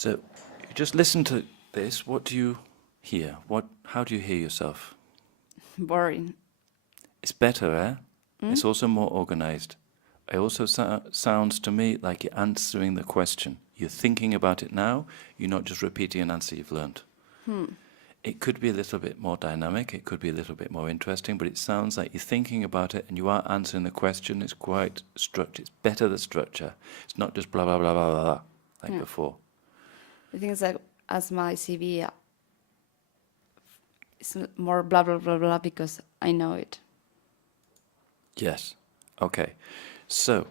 So you just listen to this. What do you hear? How do you hear yourself? Boring. It's better, eh? It's also more organized. It also sounds to me like you're answering the question. You're thinking about it now. You're not just repeating an answer you've learned. It could be a little bit more dynamic. It could be a little bit more interesting, but it sounds like you're thinking about it and you are answering the question. It's quite structured. It's better the structure. It's not just blah, blah, blah, blah, blah, blah, like before. The thing is that as my CV, it's more blah, blah, blah, blah, because I know it. Yes. Okay. So,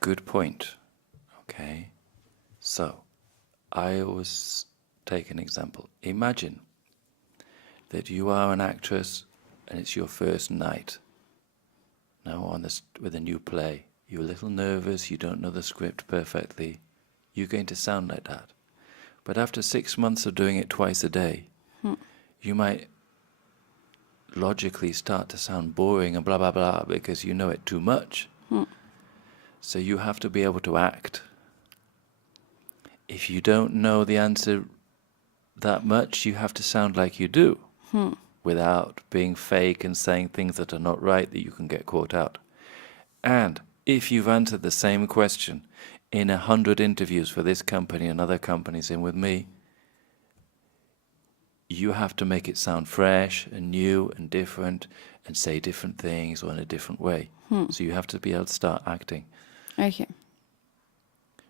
good point. Okay. So, I always take an example. Imagine that you are an actress and it's your first night. Now with a new play. You're a little nervous, you don't know the script perfectly. You're going to sound like that. But after 6 months of doing it twice a day, you might logically start to sound boring and blah, blah, blah, because you know it too much. So you have to be able to act. If you don't know the answer that much, you have to sound like you do, without being fake and saying things that are not right that you can get caught out. And if you've answered the same question in 100 interviews for this company and other companies and with me, you have to make it sound fresh and new and different and say different things or in a different way. So you have to be able to start acting. Okay.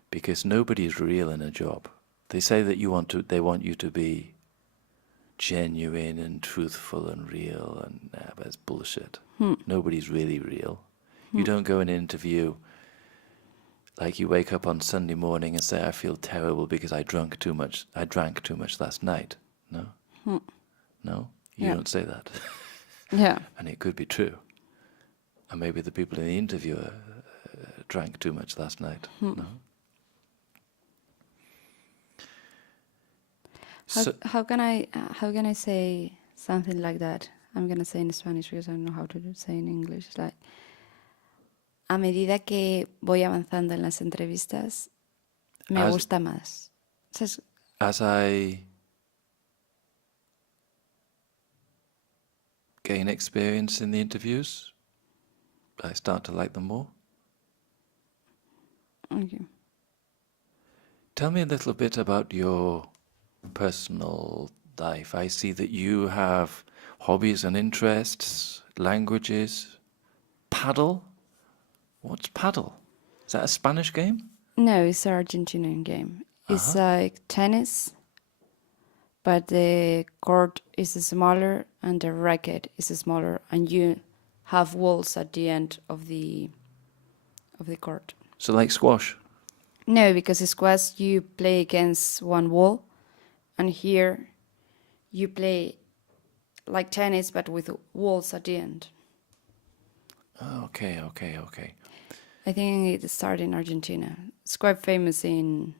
Because nobody is real in a job. They say that they want you to be genuine and truthful and real, and but it's bullshit. Nobody's really real. You don't go in an interview like you wake up on Sunday morning and say, I feel terrible because I drank too much last night. No? No? You don't say that. Yeah. And it could be true. And maybe the people in the interview drank too much last night. No? How can I say something like that? I'm gonna say in Spanish because I don't know how to say in English. It's like, a medida que voy avanzando en las entrevistas, me gusta más. As I gain experience in the interviews, I start to like them more. Okay. Tell me a little bit about your personal life. I see that you have hobbies and interests, languages. Paddle? What's paddle? Is that a Spanish game? No, it's an Argentinian game. It's like tennis, but the court is smaller and the racket is smaller, and you have walls at the end of the court. So like squash? No, because in squash you play against one wall, and here you play like tennis but with walls at the end. Okay. I think it started in Argentina. It's quite famous in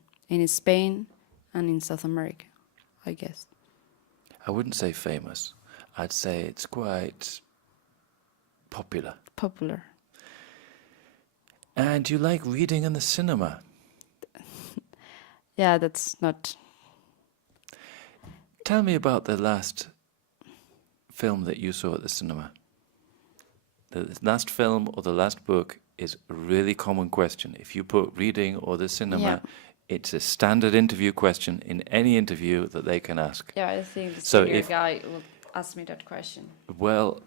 Spain and in South America, I guess. I wouldn't say famous. I'd say it's quite popular. Popular. And you like reading in the cinema? Yeah, that's not... Tell me about the last film that you saw at the cinema. The last film or the last book is a really common question. If you put reading or the cinema, it's a standard interview question in any interview that they can ask. Yeah, I think the So senior guy will ask me that question. Well,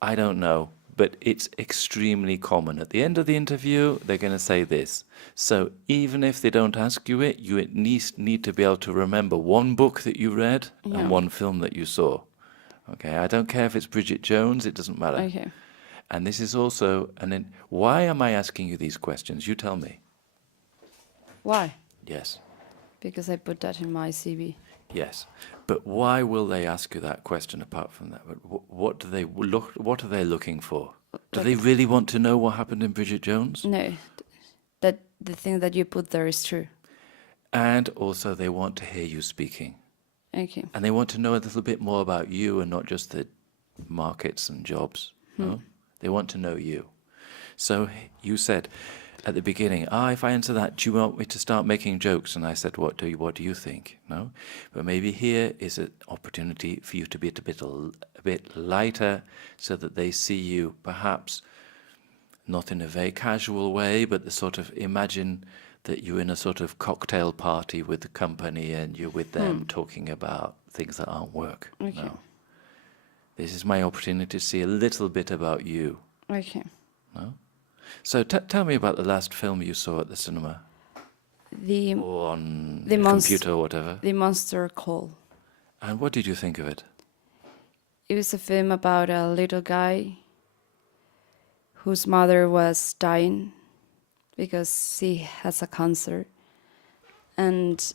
I don't know, but it's extremely common. At the end of the interview, they're going to say this. So even if they don't ask you it, you at least need to be able to remember one book that you read and one film that you saw. Okay, I don't care if it's Bridget Jones, it doesn't matter. Okay. And this is also, why am I asking you these questions? You tell me. Why? Yes. Because I put that in my CV. Yes, but why will they ask you that question apart from that? What are they looking for? Do they really want to know what happened in Bridget Jones? No, that the thing that you put there is true. And also they want to hear you speaking. Okay. And they want to know a little bit more about you and not just the markets and jobs. No? They want to know you. So you said, at the beginning, if I answer that, do you want me to start making jokes? And I said, what do you think? No? But maybe here is an opportunity for you to be a bit lighter so that they see you perhaps not in a very casual way, but the sort of imagine that you're in a sort of cocktail party with the company and you're with them talking about things that aren't work. Okay. No. This is my opportunity to see a little bit about you. Okay. No? So tell me about the last film you saw at the cinema or on the a computer or whatever. The Monster Call. And what did you think of it? It was a film about a little guy whose mother was dying because she has a cancer. And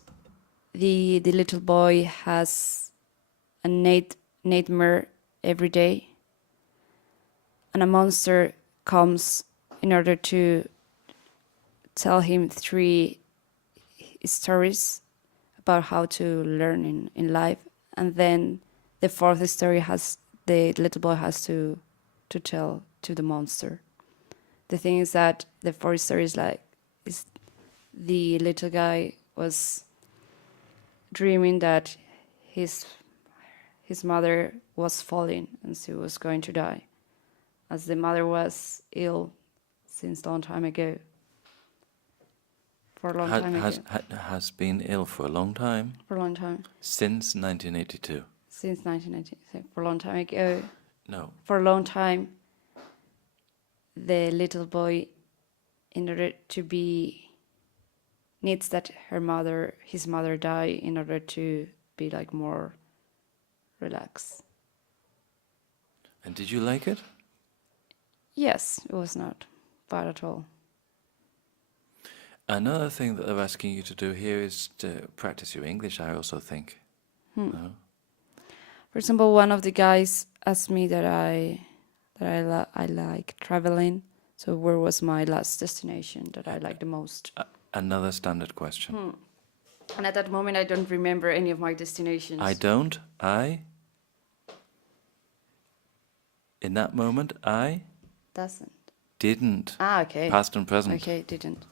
the little boy has a nightmare every day. And a monster comes in order to tell him 3 stories about how to learn in life. And then the 4th story the little boy has to tell to the monster. The thing is that the 4th story is the little guy was dreaming that his mother was falling and she was going to die, as the mother was ill since a long time ago. For a long time ago. Has been ill for a long time? For a long time. Since 1982? Since 1990. For a long time ago. No. For a long time, the little boy, in order to be, needs that his mother die in order to be like more relaxed. And did you like it? Yes, it was not bad at all. Another thing that they're asking you to do here is to practice your English, I also think. No? For example, one of the guys asked me that I like traveling. So where was my last destination that I like the most? Another standard question. And at that moment, I don't remember any of my destinations. In that moment, I Doesn't. didn't. Okay. Past and present. Okay, didn't.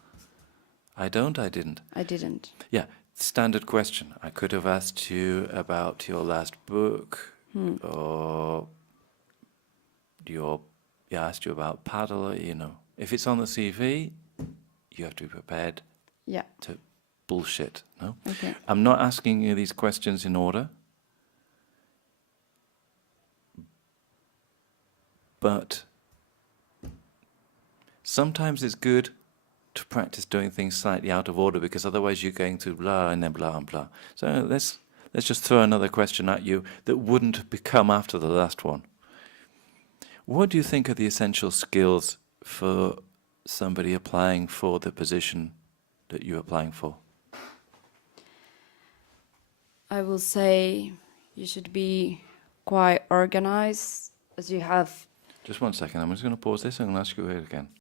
I didn't. I didn't. Yeah, standard question. I could have asked you about your last book, or asked you about paddle, If it's on the CV, you have to be prepared to bullshit, no? Okay. I'm not asking you these questions in order, but sometimes it's good to practice doing things slightly out of order, because otherwise you're going to blah and then blah and blah. So let's just throw another question at you that wouldn't become after the last one. What do you think are the essential skills for somebody applying for the position that you're applying for? I will say you should be quite organized, as you have. Just 1 second, I'm just going to pause this and I'll ask you it again.